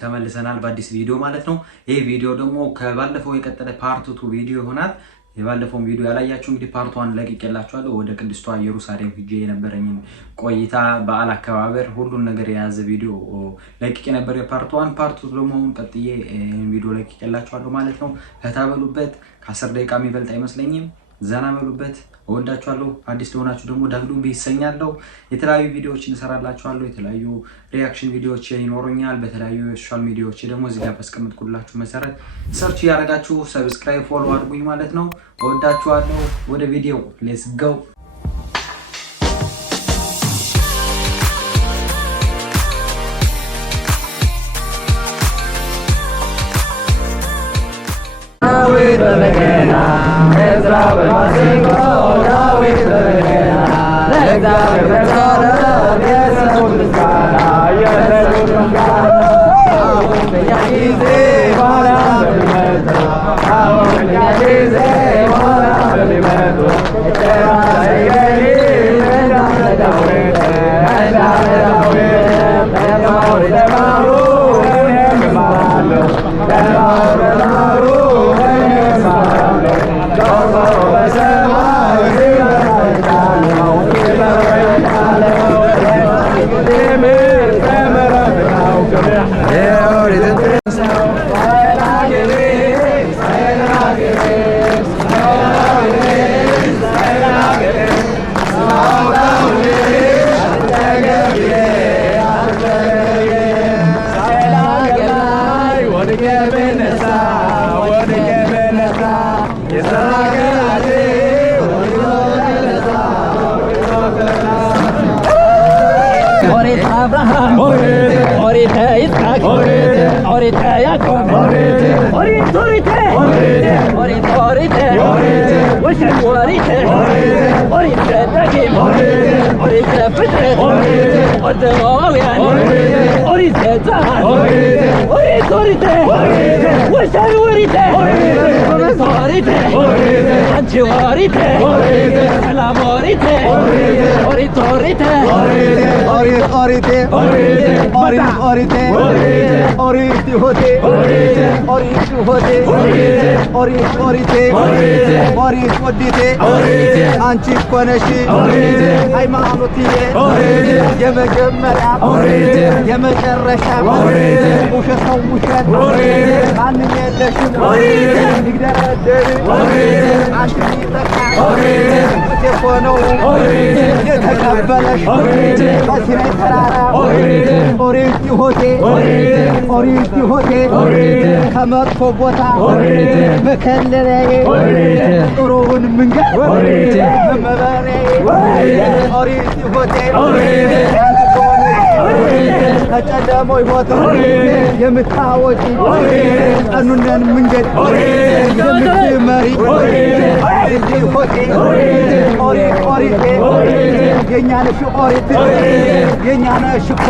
ተመልሰናል በአዲስ ቪዲዮ ማለት ነው። ይሄ ቪዲዮ ደግሞ ከባለፈው የቀጠለ ፓርት 2 ቪዲዮ ይሆናል። የባለፈው ቪዲዮ ያላያችሁ እንግዲህ ፓርት 1 ለቅቄላችኋለሁ። ወደ ቅድስቷ ኢየሩሳሌም ሄጄ የነበረኝን ቆይታ በዓል አከባበር ሁሉን ነገር የያዘ ቪዲዮ ለቅቄ ነበር የፓርት 1። ፓርት 2 ደግሞ ቀጥዬ ቪዲዮ ለቅቄላችኋለሁ ማለት ነው። ፈታበሉበት ከ10 ደቂቃ የሚበልጥ አይመስለኝም። ዘና በሉበት። እወዳችኋለሁ። አዲስ ለሆናችሁ ደግሞ ዳግዱም ቢሰኛለሁ የተለያዩ ቪዲዮዎችን እንሰራላችኋለሁ። የተለያዩ ሪአክሽን ቪዲዮዎች ይኖሩኛል። በተለያዩ ሶሻል ሚዲያዎች ደግሞ እዚህ ጋር ባስቀምጥኩላችሁ መሰረት ሰርች ያደርጋችሁ ሰብስክራይብ ፎሎ አድርጉኝ ማለት ነው። እወዳችኋለሁ። ወደ ቪዲዮ ሌትስ ጎ። አንቺ ኮነሽ ሃይማኖት የመጀመሪያ የመጨረሻ ውሸት ነው ውሸት ማንም የለሽም ይግደረደር አንቺ ይተካ የሆነው የተቀበለሽ በሲናይ ተራራ ኦሪት ሆቴ ከመጥፎ ቦታ መከለለዬ ጥሩውን መንገድ መመሪያዬ ኦሪት ሆቴ ከጨለማው ሕይወት የምታወጪ ቀኑነን መንገድ የምትመሪ ኦሪት የእኛ ነሽ ኦሪት የእኛ ነሽ እኮ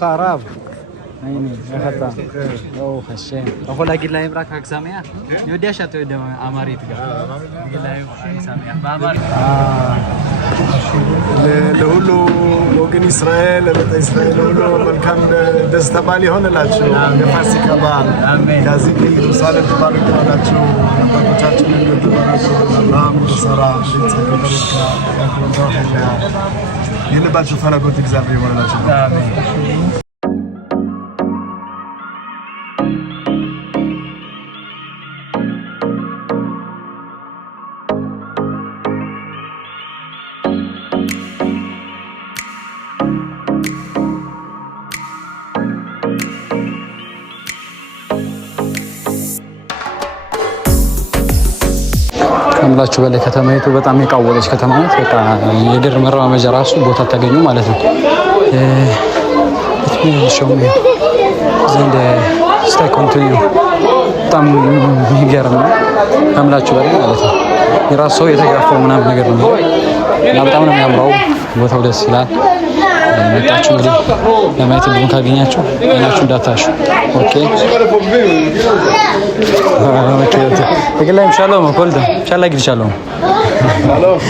خراب عيني يا خطا او خشين اخو لاقي لا يمرك حق ساميه يوديش اتود اماريت قال لا ساميه بامار ለሁሉ ወገን እስራኤል ለእስራኤል ሁሉ መልካም ደስታ በዓል ይሆንላችሁ። የፋሲካ በዓል ከዚህ ከኢየሩሳሌም ተባረኩላችሁ። አባቶቻችን እንደተባረኩ አብርሃም ተሰራ ተባረከ ያቆንታው የልባችሁ ፈለጎት እግዚአብሔር ይሆንላችሁ። አሜን። ከምላችሁ በላይ ከተማይቱ በጣም የቃወለች ከተማ ናት። በቃ የእግር መራመጃ ራሱ ቦታ ታገኙ ማለት ነው። show me then the stay continue በጣም የሚገርም ነው አምላችሁ በላይ ማለት ነው የራሱ የተጋፋው ምናምን ነገር ነው እና በጣም ነው የሚያምረው ቦታው ደስ ይላል መጣችሁ እንግዲህ ለማየት ብዙ ካገኛችሁ አይናችሁ እንዳታሹ ኦኬ ኦኬ ተገላም ሻሎም ኮልዳ ሻላ ግድ ሻሎም ሻሎም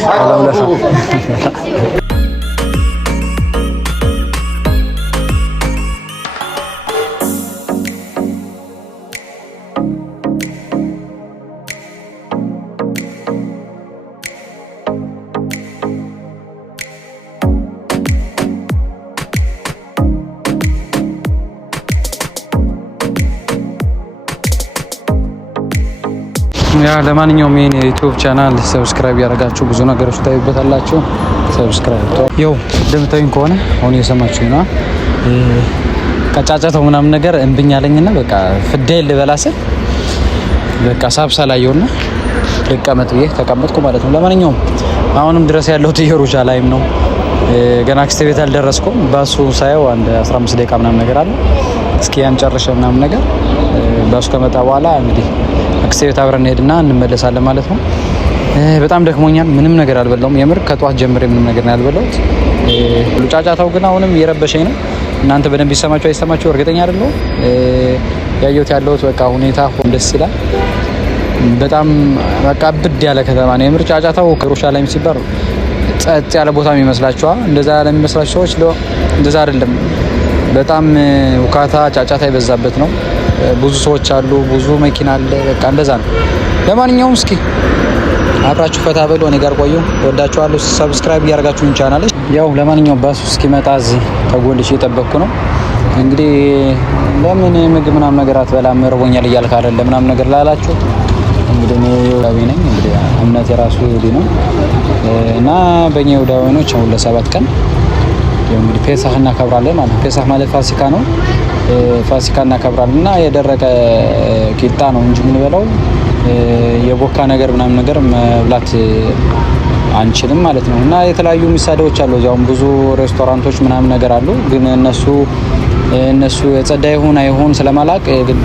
ያ ለማንኛውም ይሄን የዩቲዩብ ቻናል ሰብስክራይብ ያደርጋችሁ ብዙ ነገሮች ታዩበታላችሁ ሰብስክራይብ ያው እንደምታዩኝ ከሆነ አሁን እየሰማችሁኝ ነው ቀጫጫታው ምናምን ነገር እንብኛለኝና በቃ ፍዴል ልበላስ በቃ ሳብሳላየውና ልቀመጥ ብዬ ተቀመጥኩ ማለት ነው ለማንኛውም አሁንም ድረስ ያለው ኢየሩሳሌም ነው ገና አክስቴ ቤት አልደረስኩም ባሱ ሳይው አንድ 15 ደቂቃ ምናምን ነገር አለ እስኪ ያን ጨርሼ ምናምን ነገር ባሱ ከመጣ በኋላ እንግዲህ አክስቴ ቤት አብረን ሄድና እንመለሳለን ማለት ነው በጣም ደክሞኛል ምንም ነገር አልበላውም የምር ከጧት ጀምሬ ምንም ነገር ነው ያልበላሁት ጫጫታው ግን አሁንም እየረበሸኝ ነው እናንተ በደንብ ይሰማችሁ አይሰማችሁ እርግጠኛ አይደለሁ ያየሁት ያለሁት በቃ ሁኔታ ደስ ይላል በጣም በቃ ብድ ያለ ከተማ ነው የምር ጫጫታው ኢየሩሳሌም ሲባል ጸጥ ያለ ቦታ የሚመስላችኋ እንደዛ ለሚመስላችሁ ሰዎች እንደዛ አይደለም በጣም ውካታ ጫጫታ ይበዛበት ነው ብዙ ሰዎች አሉ ብዙ መኪና አለ በቃ እንደዛ ነው ለማንኛውም እስኪ አብራችሁ ፈታ በሉ እኔ ጋር ቆዩ ወዳችኋለሁ ሰብስክራይብ ያደርጋችሁን ቻናል ያው ለማንኛውም ባሱ እስኪመጣ እዚህ ከጎንሽ እየጠበቅኩ ነው እንግዲህ ለምን ምግብ ምናምን ነገር አትበላም እርቦኛል እያልክ አይደለም ምናምን ነገር ላላችሁ እንግዲህ እኔ ይሁዳዊ ነኝ እንግዲህ እምነት የራሱ ይሁዲ ነው እና በእኛ ይሁዳውያኖች አሁን ለሰባት ቀን እንግዲህ ፔሳህ እናከብራለን ማለት ፔሳህ ማለት ፋሲካ ነው ፋሲካ እናከብራለንና የደረቀ ቂጣ ነው እንጂ ምን በለው የቦካ ነገር ምናምን ነገር መብላት አንችልም ማለት ነው እና የተለያዩ ምሳሌዎች አሉ ያው ብዙ ሬስቶራንቶች ምናምን ነገር አሉ ግን እነሱ የጸዳ ይሁን አይሁን ስለማላቅ ግድ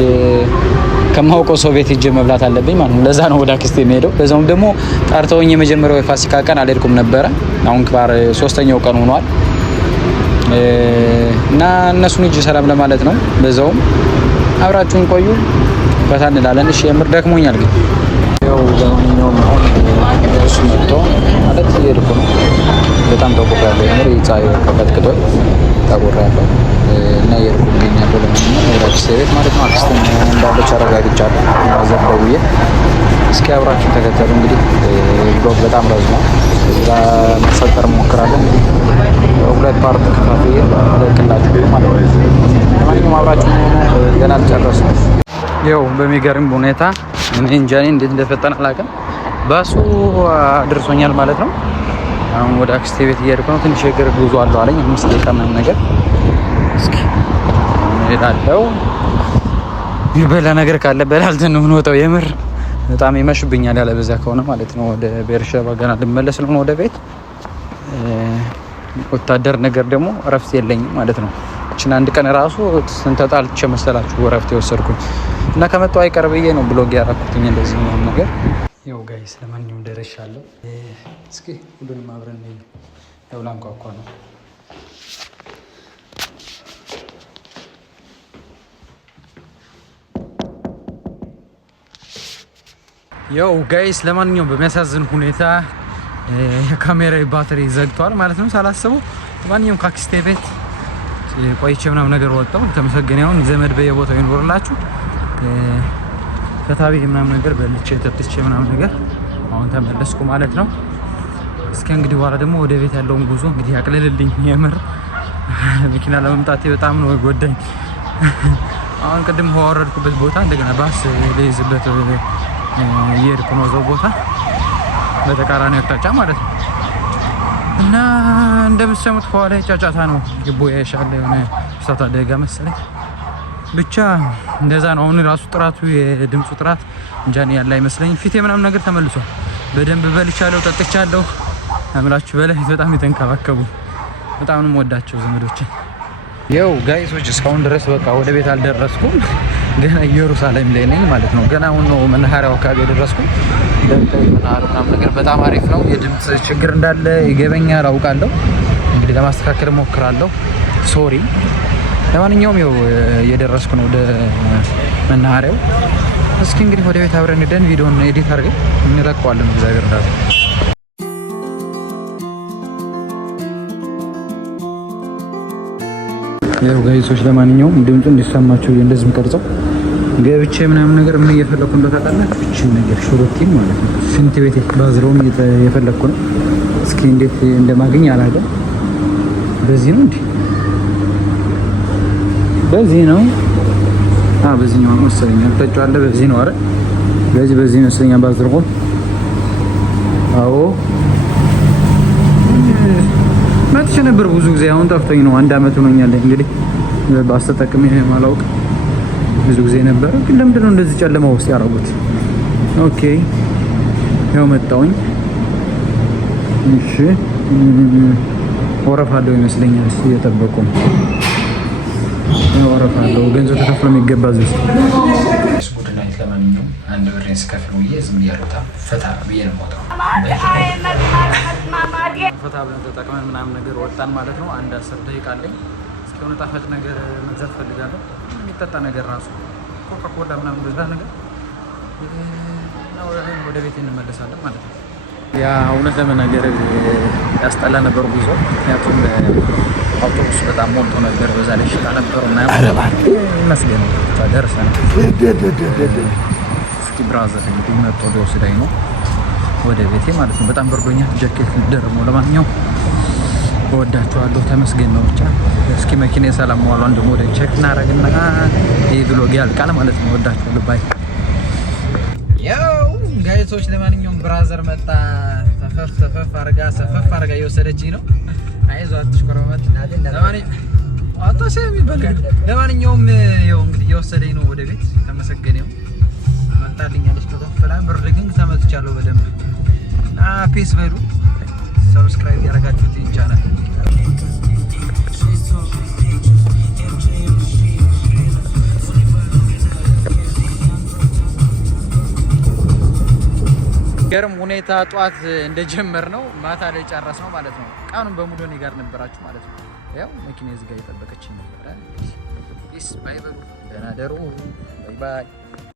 ከማውቀው ሰው ቤት ሂጅ መብላት አለብኝ ማለት ነው ለዛ ነው ወደ አክስቴ የምሄደው በዛውም ደግሞ ጣርተውኝ የመጀመሪያው የፋሲካ ቀን አልሄድኩም ነበር አሁን ክባር 3ኛው ቀን ሆኗል እና እነሱን እጅ ሰላም ለማለት ነው በዛውም አብራችሁን ቆዩ ፈታ እንላለን እሺ የምር ደክሞኛል ግን ያው ለማንኛውም አሁን እሱ መጥቶ ማለት እየሄድኩ ነው በጣም ተቆራለሁ የምር ይጻይ ከቀጥቅጦኝ ተቆራለሁ እና እየሄድኩ እገኛለሁ ለማንኛውም ወደ አክስቴ ቤት ማለት ነው አክስቴን እንዳለች አረጋግጫለሁ ማዘር ደውዬ እስኪ አብራችሁን ተከተሉ እንግዲህ ብሎግ በጣም ረዝሟል እዛ መሰጠር ሞክራለን ሁለት ፓርት ከፋፍዬ ለቅላችሁ ማለት ነው ለማንኛውም አብራችሁ ገና አልጨረስንም ያው በሚገርም ሁኔታ እኔ እንጃኔ እንዴት እንደፈጠነ አላውቅም ባሱ አድርሶኛል ማለት ነው አሁን ወደ አክስቴ ቤት እየሄድኩ ነው ትንሽ እግር ጉዞ አለው አለኝ 5 ደቂቃ ምናምን ነገር እስኪ እሄዳለሁ ይበላ ነገር ካለ በላልተን ነው የምንወጣው የምር በጣም ይመሽብኛል ያለ በዛ ከሆነ ማለት ነው ወደ ቤርሸባ ገና ልመለስ ነው ወደ ቤት ወታደር ነገር ደግሞ እረፍት የለኝም ማለት ነው እቺን አንድ ቀን ራሱ ስንተጣልቼ መሰላችሁ እረፍት የወሰድኩኝ እና ከመጣው አይቀር ብዬ ነው ብሎግ ያደረኩትኝ እንደዚህ ነው ነገር ያው ጋይስ ለማንኛውም ደረሻለሁ እስኪ ሁሉንም አብረን ነው ያው ላንኳኳ ነው ያው ጋይስ ለማንኛውም በሚያሳዝን ሁኔታ የካሜራ ባትሪ ዘግቷል ማለት ነው ሳላስበው ለማንኛውም ከአክስቴ ቤት ቆይቼ ምናምን ነገር ወጣው ተመሰገነውን ዘመድ በየቦታው ይኖርላችሁ ከታቢ ምናምን ነገር በልቼ ተጥቼ ምናምን ነገር አሁን ተመለስኩ ማለት ነው እስኪ እንግዲህ በኋላ ደግሞ ወደ ቤት ያለውን ጉዞ እንግዲህ ያቅልልልኝ የምር መኪና ለመምጣቴ በጣም ነው ጎዳኝ አሁን ቅድም ወረድኩበት ቦታ እንደገና ባስ ለይዝበት እየሄድኩ ነው እዛው ቦታ በተቃራኒ አቅጣጫ ማለት ነው እና እንደምትሰሙት ከኋላ ጫጫታ ነው ግቦያ ይሻለ የሆነ እሳት አደጋ መሰለኝ ብቻ እንደዛ ነው አሁን ራሱ ጥራቱ የድምፁ ጥራት እንጃን ያለ አይመስለኝ ፊቴ ምናምን ነገር ተመልሷል በደንብ በልቻለሁ ጠጥቻለሁ አምላችሁ በላይ በጣም የተንከባከቡ በጣም ነው ወዳቸው ዘመዶቼ ያው ጋይሶች እስካሁን ድረስ በቃ ወደ ቤት አልደረስኩም። ገና ኢየሩሳሌም ላይ ነኝ ማለት ነው። ገና አሁን ነው መናኸሪያው አካባቢ የደረስኩኝ። ምናምን ነገር በጣም አሪፍ ነው። የድምፅ ችግር እንዳለ ይገበኛል አውቃለሁ። እንግዲህ ለማስተካከል እሞክራለሁ። ሶሪ። ለማንኛውም ያው እየደረስኩ ነው ወደ መናኸሪያው። እስኪ እንግዲህ ወደ ቤት አብረን ሄደን ቪዲዮን ኤዲት አድርገን እንለቀዋለን። እግዚአብሔር እንዳለ ያው ጋይሶች ለማንኛውም ድምፁ እንዲሰማችሁ እንደዚህ ቀርጸው ገብቼ ምናምን ነገር ምን እየፈለኩ እንደታውቃላችሁ እቺ ነገር ሹሩቲን ማለት ነው። ሽንት ቤት ባዝሮም እየፈለኩ ነው። እስኪ እንዴት እንደማገኝ አላውቅም። በዚህ ነው እንዴ? በዚህ ነው። በዚህ ነው መሰለኝ። አልተጫዋለ በዚህ ነው። አረ በዚህ መሰለኝ ባዝሮ። አዎ መጥቼ ነበር ብዙ ጊዜ። አሁን ጠፍቶኝ ነው። 1 አመት ሆኖኛል እንግዲህ ባስተጠቅሜ ማላውቅ ብዙ ጊዜ ነበር። ግን ለምንድን ነው እንደዚህ ጨለማ ውስጥ ያደረጉት? ኦኬ ያው መጣሁኝ። እሺ ወረፋ አለው ይመስለኛል። እየጠበቁ ነው። ወረፋ አለው። ገንዘብ ተከፍሎ የሚገባ እዚህ ጉድ ናይት። ለማንኛውም አንድ ብሬን ስከፍል ውዬ ዝም እያሉታ ፈታ ብዬ ነው የምወጣው። ፈታ ብለን ተጠቅመን ምናምን ነገር ወጣን ማለት ነው። 10 ደቂቃ አለኝ። እስኪ የሆነ ጣፋጭ ነገር መግዛት ፈልጋለሁ። የሚጠጣ ነገር ራሱ ኮካኮላ ምናምን ገዛ ነገር ወደ ቤት እንመለሳለን ማለት ነው። ያ እውነት ለመናገር ያስጠላ ነበር ጉዞ። ምክንያቱም አውቶቡስ በጣም ሞልቶ ነበር። በዛ ላይ ሽታ ነበሩ እና ይመስገን ደርሰናል። እስኪ ብራዘር እንግዲህ መጥቶ ሊወስደኝ ነው ወደ ቤቴ ማለት ነው። በጣም በርዶኛል። ጃኬት ልደርብ ነው። ለማንኛውም እወዳችኋለሁ። ተመስገን ነው ብቻ። እስኪ መኪና ሰላም ዋሏን ደግሞ ወደ ቼክ እናደርግና ይህ ብሎግ ያልቃል ማለት ነው። እወዳችኋለሁ። ባይ ያው ጋይሶች። ለማንኛውም ብራዘር መጣ። ሰፈፍ አርጋ እየወሰደችኝ ነው። አይዞህ አትሽኮረመት። ለማንኛውም ያው እንግዲህ እየወሰደኝ ነው ወደ ቤት። ተመሰገነው መጣልኛለች። ተከፈላ ብር ግን ተመትቻለሁ በደንብ እና ፒስ በሉ። ሰብስክራይብ ያደረጋችሁት ቻናል ገርም ሁኔታ ጧት እንደጀመር ነው ማታ ላይ ጨረስ ነው ማለት ነው። ቀኑን በሙሉ እኔ ጋር ነበራችሁ ማለት ነው። ያው መኪና እዚህ ጋር እየጠበቀችኝ ነበር። ፒስ ባይ በሉ። ደህና ደሩ። ባይ ባይ።